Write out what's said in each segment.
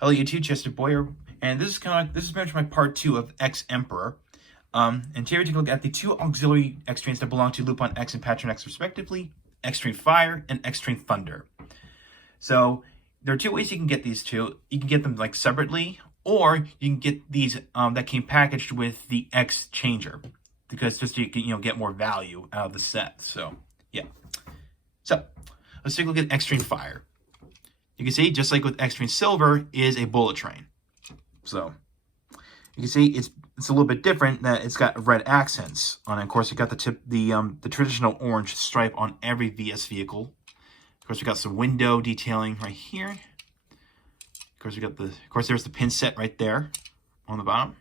Hello YouTube, Chested Boyer, and this is pretty much my part 2 of X Emperor. And here we take a look at the two auxiliary X trains that belong to Lupin X and Patranger X respectively, X Train Fire and X Train Thunder. So there are two ways you can get these two. You can get them like separately, or you can get these that came packaged with the X Changer, because just so you can get more value out of the set. So yeah. So let's take a look at X Train Fire. You can see, just like with X Train Silver, is a bullet train. So you can see it's a little bit different, that it's got red accents on it. Of course, it got the traditional orange stripe on every VS vehicle. Of course, we got some window detailing right here. Of course, there's the pin set right there on the bottom.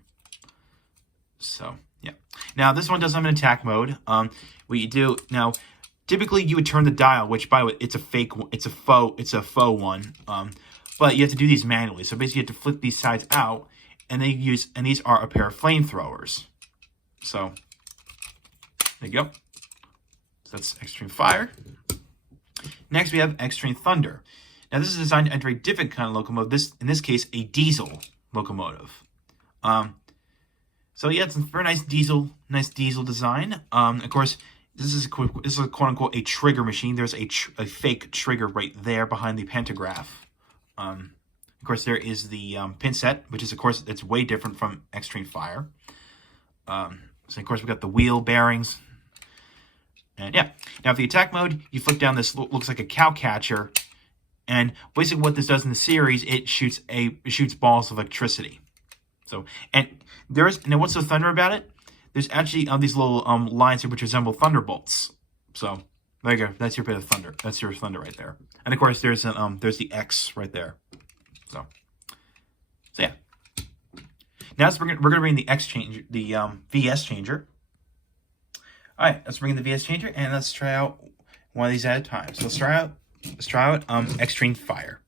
So yeah. Now this one does have an attack mode. What you do now. Typically, you would turn the dial, which, by the way, it's a faux one. But you have to do these manually. So basically, you have to flip these sides out, and these are a pair of flamethrowers. So there you go. So that's X Train Fire. Next, we have X Train Thunder. Now, this is designed to enter a different kind of locomotive. In this case, a diesel locomotive. So yeah, it's a very nice diesel design. Of course. This is a quote-unquote a trigger machine. There's a fake trigger right there behind the pantograph. Of course, there is the pin set, which is, of course, it's way different from X Train Fire. So, of course, we've got the wheel bearings. And, yeah. Now, for the attack mode, you flick down this, looks like a cow catcher. And basically what this does in the series, it shoots balls of electricity. So, and now what's so thunder about it? There's actually these little lines here which resemble thunderbolts. So there you go. That's your bit of thunder. That's your thunder right there. And of course, there's the X right there. So yeah. Now we're gonna bring the X changer, the VS changer. All right, let's bring in the VS changer and let's try out one of these at a time. So let's try out X Train Fire.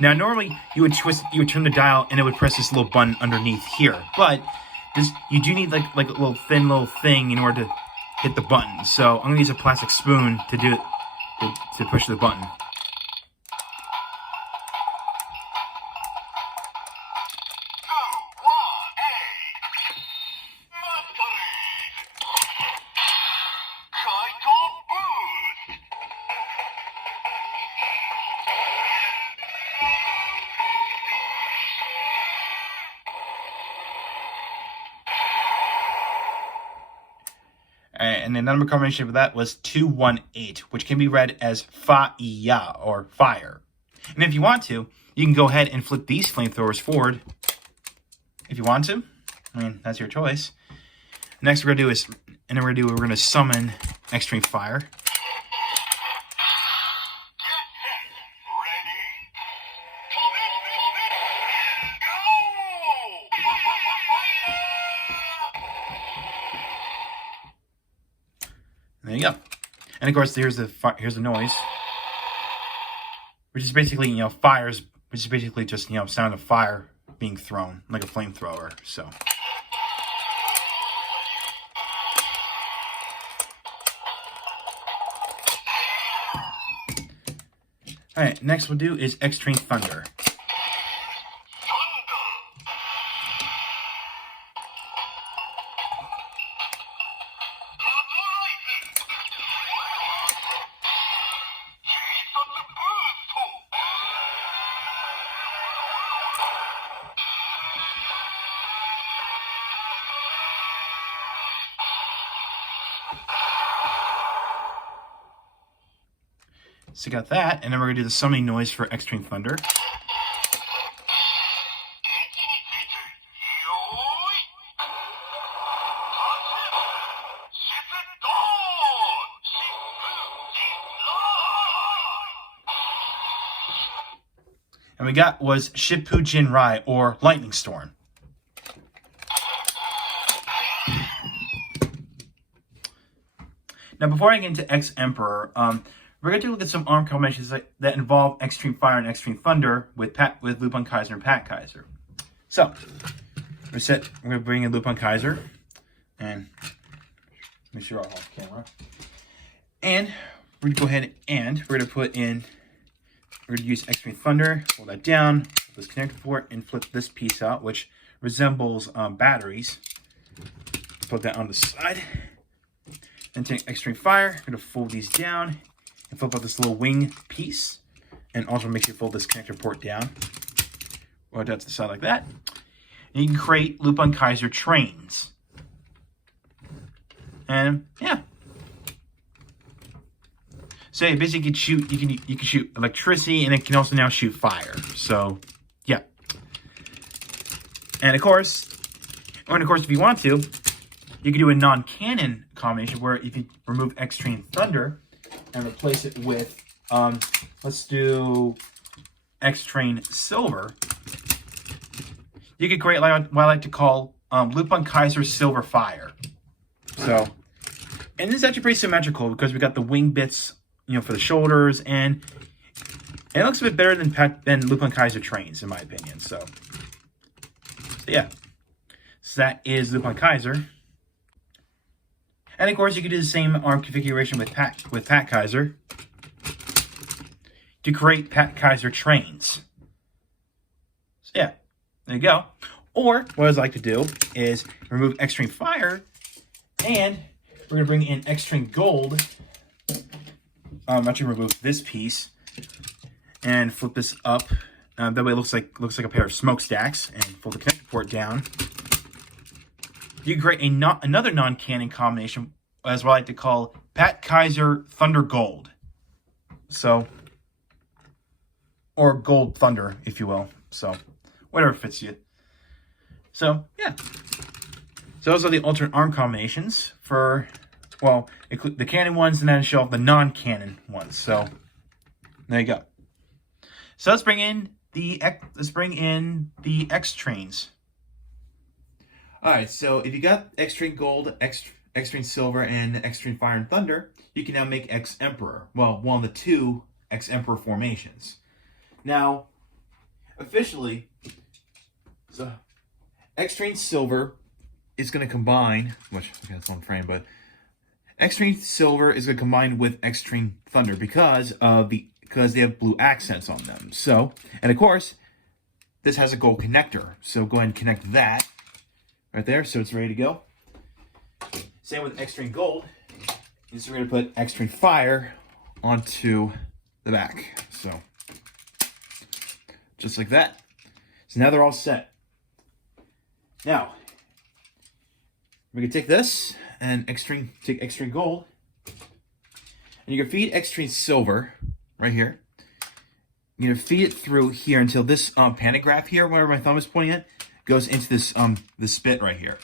Now, normally you would turn the dial, and it would press this little button underneath here. But you do need like a little thing in order to hit the button. So I'm gonna use a plastic spoon to do it, to push the button. And the number combination for that was 218, which can be read as Fa-iya, or fire. And if you want to, you can go ahead and flip these flamethrowers forward. If you want to. I mean, that's your choice. Next we're going to summon X Train Fire. There you go. And of course, here's the noise, which is basically fires, which is basically just sound of fire being thrown like a flamethrower. So. All right, next we'll do is X Train Thunder. So you got that, and then we're going to do the summoning noise for X Train Thunder. And we got was Shippu Jinrai, or Lightning Storm. Now, before I get into X Emperor, we're going to look at some arm combinations that involve X Train Fire and X Train Thunder with Lupin Kaiser and Pat Kaiser. So, we're going to bring in Lupin Kaiser, and make sure I'll off camera. And we're going to go ahead and we're going to use Extreme Thunder, hold that down, this connector port, and flip this piece out, which resembles batteries. Put that on the side. Then take Extreme Fire, I'm going to fold these down and flip out this little wing piece. And also make sure you fold this connector port down. Or down to the side like that. And you can create Lupinranger trains. And yeah. So yeah, basically you can shoot electricity, and it can also now shoot fire. So yeah. And of course if you want to, you can do a non-cannon combination where if you remove Extreme Thunder and replace it with let's do Extreme Silver. You could create what I like to call Lupinranger Silver Fire. So, and this is actually pretty symmetrical because we got the wing bits, for the shoulders, and it looks a bit better than Lupinranger trains, in my opinion. So yeah, so that is Lupinranger. And of course, you could do the same arm configuration with Patranger to create Patranger trains. So yeah, there you go. Or what I'd like to do is remove Extreme Fire, and we're gonna bring in Extreme Gold. Actually remove this piece and flip this up. That way it looks like a pair of smokestacks, and fold the connector port down. You can create another non-cannon combination, as what I like to call Patranger Thunder Gold. So, or Gold Thunder, if you will. So, whatever fits you. So, yeah. So those are the alternate arm combinations for, well, the cannon ones, and then show off the non-cannon ones. So, there you go. So let's bring in the X trains. All right, so if you got Extreme Gold, Extreme Silver, and Extreme Fire and Thunder, you can now make X Emperor. Well, one of the two X Emperor formations. Now, officially, so Extreme Silver is going to combine, which okay, that's one frame, but Extreme Silver is going to combine with Extreme Thunder because they have blue accents on them. So, and of course, this has a gold connector. So go ahead and connect that right there, so it's ready to go. Same with Extreme Gold. Is we're going to put Extreme Fire onto the back. So, just like that. So now they're all set. Now, we're going to take this and take Extreme Gold, and you can feed Extreme Silver right here. You're going to feed it through here until this pantograph here, where my thumb is pointing at, goes into this this spit right here.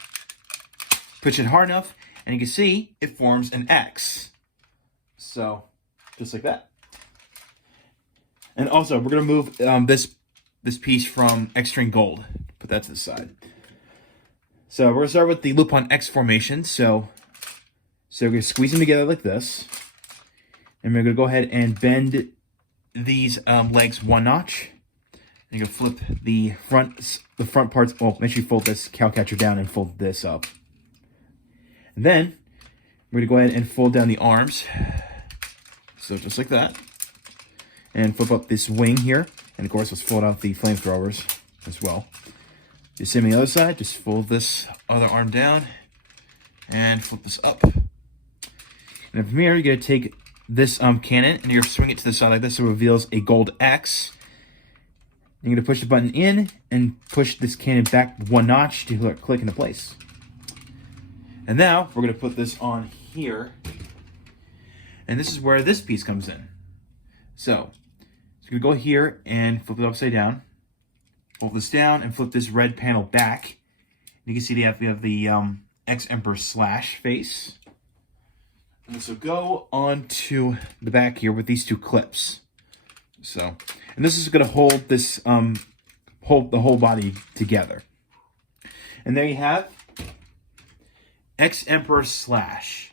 Push it hard enough, and you can see it forms an X. So, just like that. And also, we're going to move this piece from Extreme Gold. Put that to the side. So, we're going to start with the Lupin X formation. So we're going to squeeze them together like this. And we're going to go ahead and bend these legs one notch. And you can flip the front parts. Well, make sure you fold this cow catcher down and fold this up. And then we're going to go ahead and fold down the arms. So just like that. And flip up this wing here. And of course, let's fold out the flamethrowers as well. The same on the other side. Just fold this other arm down and flip this up. And from here, you're going to take this cannon, and you're going to swing it to the side like this, so it reveals a gold X. You're going to push the button in and push this cannon back one notch to click into place. And now we're going to put this on here, and this is where this piece comes in. So you're going to go here and flip it upside down, fold this down, and flip this red panel back. You can see we have the X Emperor slash face. And this will go onto the back here with these two clips. So, and this is going to hold this, hold the whole body together. And there you have X Emperor slash.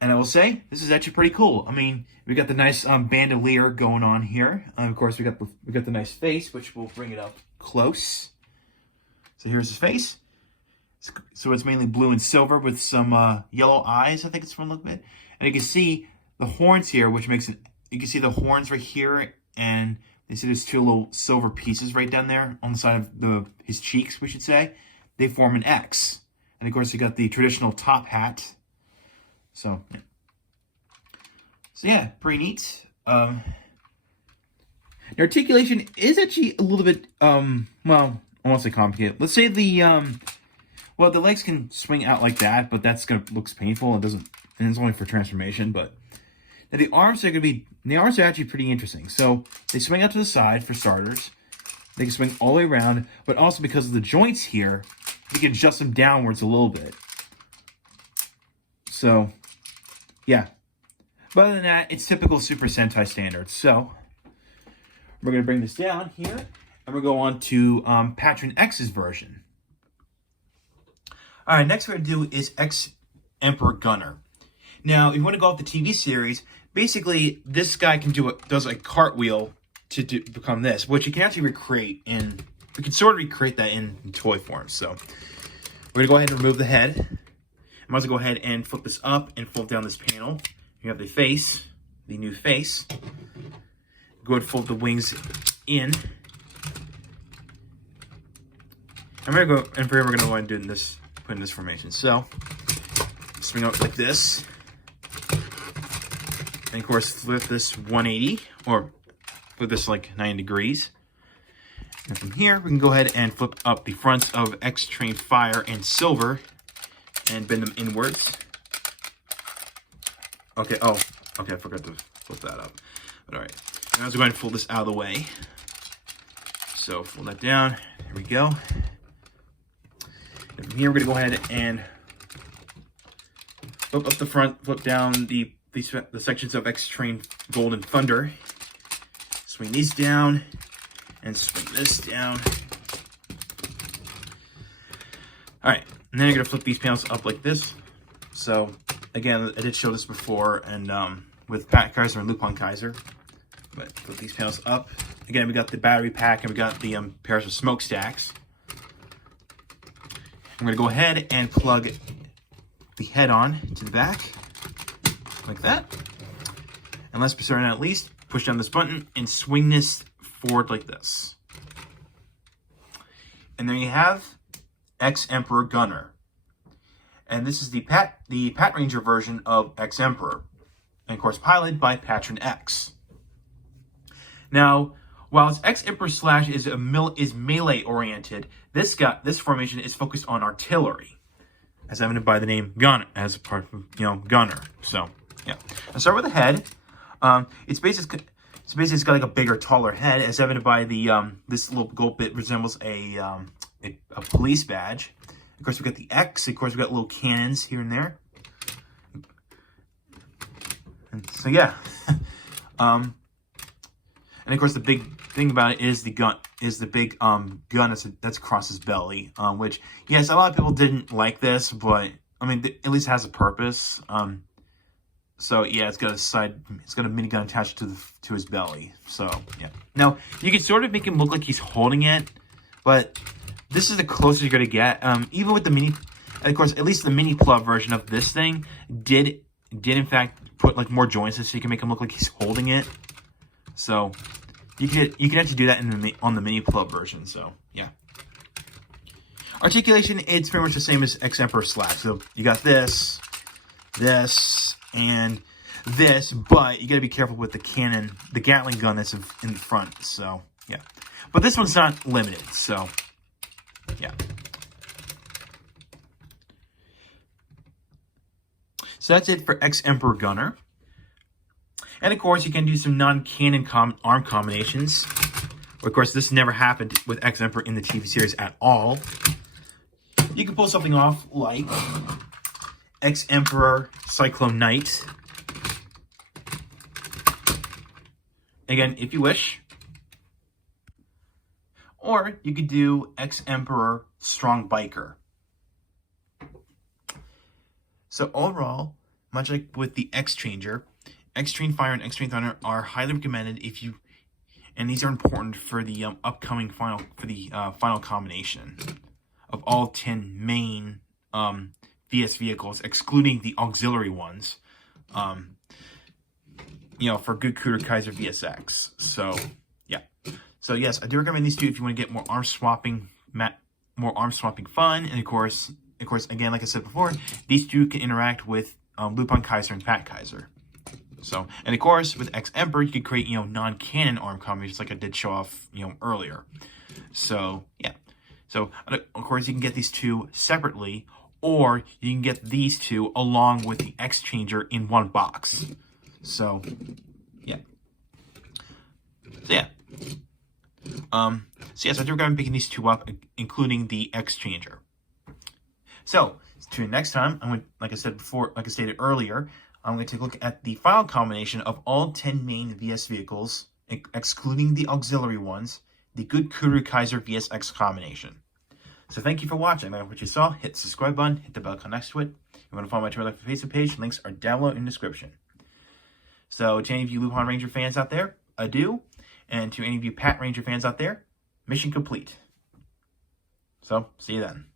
And I will say, this is actually pretty cool. I mean, we got the nice bandolier going on here. Of course, we got the nice face, which we'll bring it up close. So here's his face. So it's mainly blue and silver with some yellow eyes, I think it's from a look of it. And you can see the horns here, which makes it, you can see the horns right here, and you see there's two little silver pieces right down there on the side of his cheeks, we should say. They form an X. And of course, you got the traditional top hat. So yeah, pretty neat. The articulation is actually a little bit, well, I won't say complicated. Let's say well, the legs can swing out like that, but looks painful. It doesn't, and it's only for transformation. But now the arms are actually pretty interesting. So they swing out to the side for starters. They can swing all the way around, but also because of the joints here, you can adjust them downwards a little bit. So, yeah. But other than that, it's typical Super Sentai standards. So, we're going to bring this down here, and we'll go on to Patron X's version. Alright, next we're going to do is X Emperor Gunner. Now, if you want to go off the TV series, basically, this guy does a cartwheel to become this, which you can actually recreate we can sort of recreate that in toy form. So, we're going to go ahead and remove the head. I might as well go ahead and flip this up and flip down this panel. You have the face, the new face. Go ahead and fold the wings in. And we're going to go ahead and do this, put in this formation. So, swing out like this. And of course, flip this 180, or flip this like 90 degrees. And from here, we can go ahead and flip up the fronts of X-Train Fire and Silver and bend them inwards. Okay, I forgot to flip that up. But all right, now let's go ahead and fold this out of the way. So fold that down, there we go. And from here, we're gonna go ahead and flip up the front, flip down the sections of X-Train Golden Thunder. Swing these down, and swing this down. All right, and then you're gonna flip these panels up like this. So again, I did show this before, and with Patranger and Lupinranger. But flip these panels up. Again, we got the battery pack, and we got the pairs of smokestacks. I'm gonna go ahead and plug the head on to the back, like that. And last but certainly not least, push down this button and swing this forward like this. And there you have X Emperor Gunner. And this is the Patranger version of X Emperor. And of course, piloted by Patron X. Now, while its X Emperor Slash is melee oriented, this formation is focused on artillery, as evident by the name Gunner, as part of Gunner. So yeah, I'll start with the head. It's basically it's got like a bigger, taller head, as evident by the this little gold bit resembles a police badge. Of course, we got the X. Of course, we got little cannons here and there. And so yeah, and of course, the big thing about it is the big gun that's across his belly. Which, yes, a lot of people didn't like this, but I mean, at least it has a purpose. So yeah, it's got a minigun attached to his belly. So yeah. Now you can sort of make him look like he's holding it, but this is the closest you're gonna get. Even with the mini, and of course, at least the mini plug version of this thing did in fact put like more joints in, so you can make him look like he's holding it. So you can actually do that on the mini plug version. So yeah. Articulation, it's pretty much the same as X Emperor Slash. So you got this, and this, but you gotta be careful with the cannon, the Gatling gun that's in the front. So yeah, but this one's not limited. So yeah. So that's it for X Emperor Gunner. And of course, you can do some non-cannon arm combinations. Of course, this never happened with X Emperor in the TV series at all. You can pull something off like X Emperor Cyclone Knight. Again, if you wish. Or you could do X Emperor Strong Biker. So overall, much like with the X-Tranger, X-Train Fire and X-Train Thunder are highly recommended and these are important for the upcoming final combination of all 10 main VS vehicles, excluding the auxiliary ones. for good Kuder Kaiser VSX. So, yeah. So, yes, I do recommend these two if you want to get more arm swapping fun. And, of course, again, like I said before, these two can interact with Lupin Kaiser and Pat Kaiser. So, and, of course, with X-Emperor, you could create, non-canon arm combinations like I did show off, earlier. So, yeah. So, of course, you can get these two separately, or you can get these two along with the X-Changer in one box. So, yeah. So, yeah. Yes, I do recommend picking these two up, including the X-Changer. So, tune next time. I'm going to, like I stated earlier, I'm going to take a look at the final combination of all 10 main VS vehicles, excluding the auxiliary ones, the good Kuder Kaiser VSX combination. So thank you for watching. Like what you saw, hit the subscribe button, hit the bell icon next to it. If you want to follow my Twitter Facebook page, links are down below in the description. So to any of you Lupinranger fans out there, adieu. And to any of you Patranger fans out there, mission complete. So, see you then.